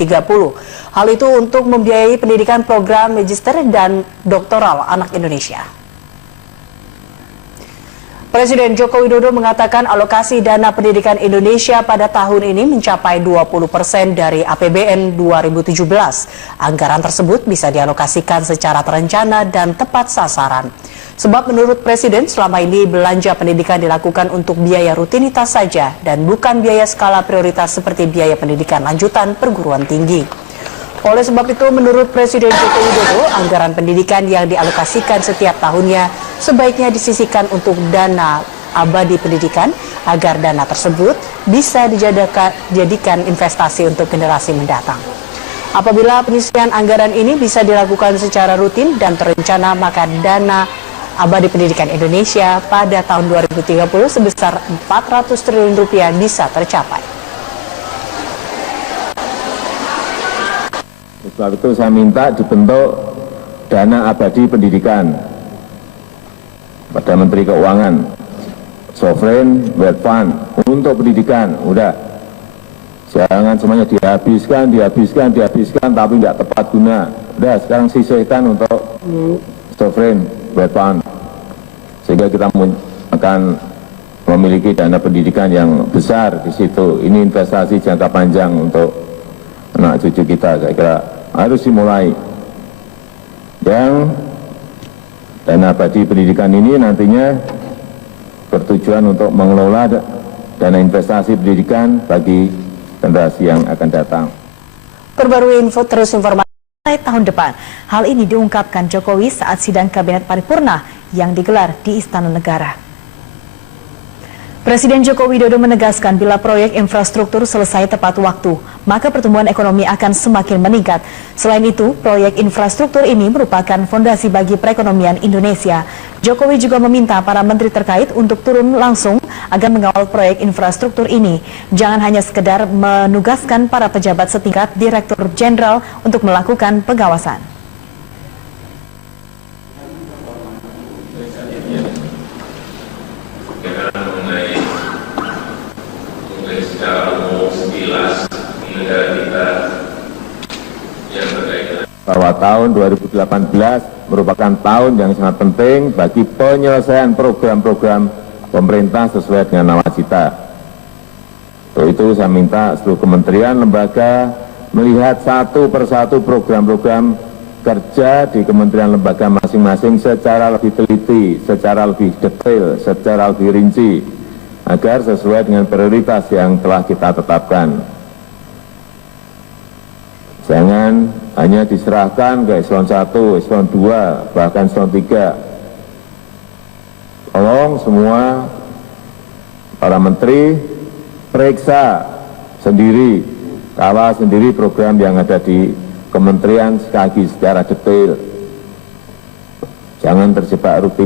30. Hal itu untuk membiayai pendidikan program magister dan doktoral anak Indonesia. Presiden Joko Widodo mengatakan alokasi dana pendidikan Indonesia pada tahun ini mencapai 20% dari APBN 2017. Anggaran tersebut bisa dialokasikan secara terencana dan tepat sasaran. Sebab menurut Presiden selama ini belanja pendidikan dilakukan untuk biaya rutinitas saja dan bukan biaya skala prioritas seperti biaya pendidikan lanjutan perguruan tinggi. Oleh sebab itu, menurut Presiden Joko Widodo, anggaran pendidikan yang dialokasikan setiap tahunnya sebaiknya disisihkan untuk dana abadi pendidikan agar dana tersebut bisa dijadikan investasi untuk generasi mendatang. Apabila penyisihan anggaran ini bisa dilakukan secara rutin dan terencana, maka dana abadi pendidikan Indonesia pada tahun 2030 sebesar 400 triliun rupiah bisa tercapai. Sebab itu saya minta dibentuk dana abadi pendidikan pada Menteri Keuangan, Sovereign Wealth Fund untuk pendidikan. Udah, jangan semuanya dihabiskan, tapi nggak tepat guna. Udah, sekarang sisihkan untuk Sovereign Wealth Fund, sehingga kita akan memiliki dana pendidikan yang besar di situ. Ini investasi jangka panjang untuk anak cucu kita, saya kira harus dimulai. Yang dana abadi pendidikan ini nantinya bertujuan untuk mengelola dana investasi pendidikan bagi generasi yang akan datang. Perbarui info terus informasi tahun depan. Hal ini diungkapkan Jokowi saat sidang Kabinet Paripurna yang digelar di Istana Negara. Presiden Joko Widodo menegaskan bila proyek infrastruktur selesai tepat waktu, maka pertumbuhan ekonomi akan semakin meningkat. Selain itu, proyek infrastruktur ini merupakan fondasi bagi perekonomian Indonesia. Jokowi juga meminta para menteri terkait untuk turun langsung agar mengawal proyek infrastruktur ini. Jangan hanya sekedar menugaskan para pejabat setingkat Direktur Jenderal untuk melakukan pengawasan. Bahwa tahun 2018 merupakan tahun yang sangat penting bagi penyelesaian program-program pemerintah sesuai dengan nawacita. Untuk itu saya minta seluruh kementerian, lembaga melihat satu persatu program-program kerja di kementerian lembaga masing-masing secara lebih teliti, secara lebih detail, secara lebih rinci, agar sesuai dengan prioritas yang telah kita tetapkan. Jangan hanya diserahkan ke eselon 1, eselon 2, bahkan eselon 3. Tolong semua para menteri periksa sendiri, kawal sendiri program yang ada di kementerian sekali lagi secara detail. Jangan terjebak rutin.